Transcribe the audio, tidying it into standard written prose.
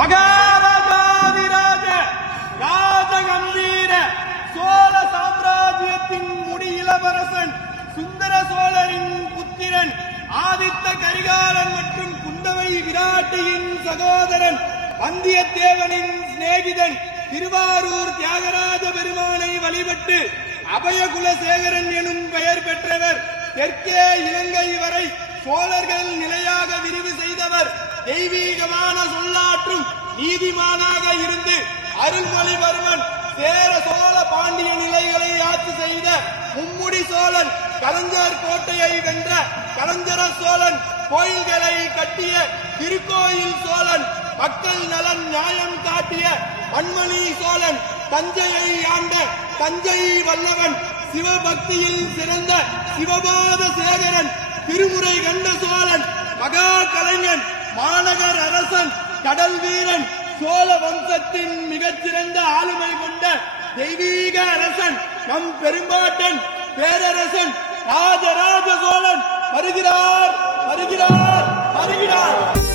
மகாராஜாதிராஜ ராஜகம்பீர சோழ சாம்ராஜ்யத்தின் முடியிளவரசன் சுந்தர சோழரின் புத்திரன் ஆதித்த கரிகாலன் மற்றும் குந்தவை விராட்டியின் சகோதரன் வந்தியத்தேவனின் சிநேகிதன் திருவாரூர் தியாகராஜ பெருமானை வழிபட்டு அபயகுலசேகரன் எனும் பெயர் பெற்றவர். தெற்கே இலங்கை வரை சோழர்கள் நிலையாக விரிவு செய்தவர். தெய்வீகமான சொல்லாற்றும் நீதிமானாக இருந்து அருள்மொழிவர்மன் சேர சோழ பாண்டிய நிலைகளை ஆட்சி செய்த மும்முடி சோழன், கலைஞர் கோட்டையை வென்ற கலைஞர சோழன், கோயில்களை கட்டிய திருக்கோயில் சோழன், மக்கள் நலன் நியாயம் காட்டிய மண்மணி சோழன், தஞ்சையை ஆண்ட தஞ்சை வல்லவன், சிவபக்தியில் சிறந்த சிவபாத சேகரன், திருமுறை கண்ட சோழன், மகா கலைஞன், மாநகர் அரசன், கடல் வீரன், சோழ வம்சத்தின் மிகச்சிறந்த ஆளுமை கொண்ட தெய்வீக அரசன், நம் பெரும்பாட்டன் பேரரசன் ராஜராஜ சோழன் வருகிறார் வருகிறார் வருகிறார்.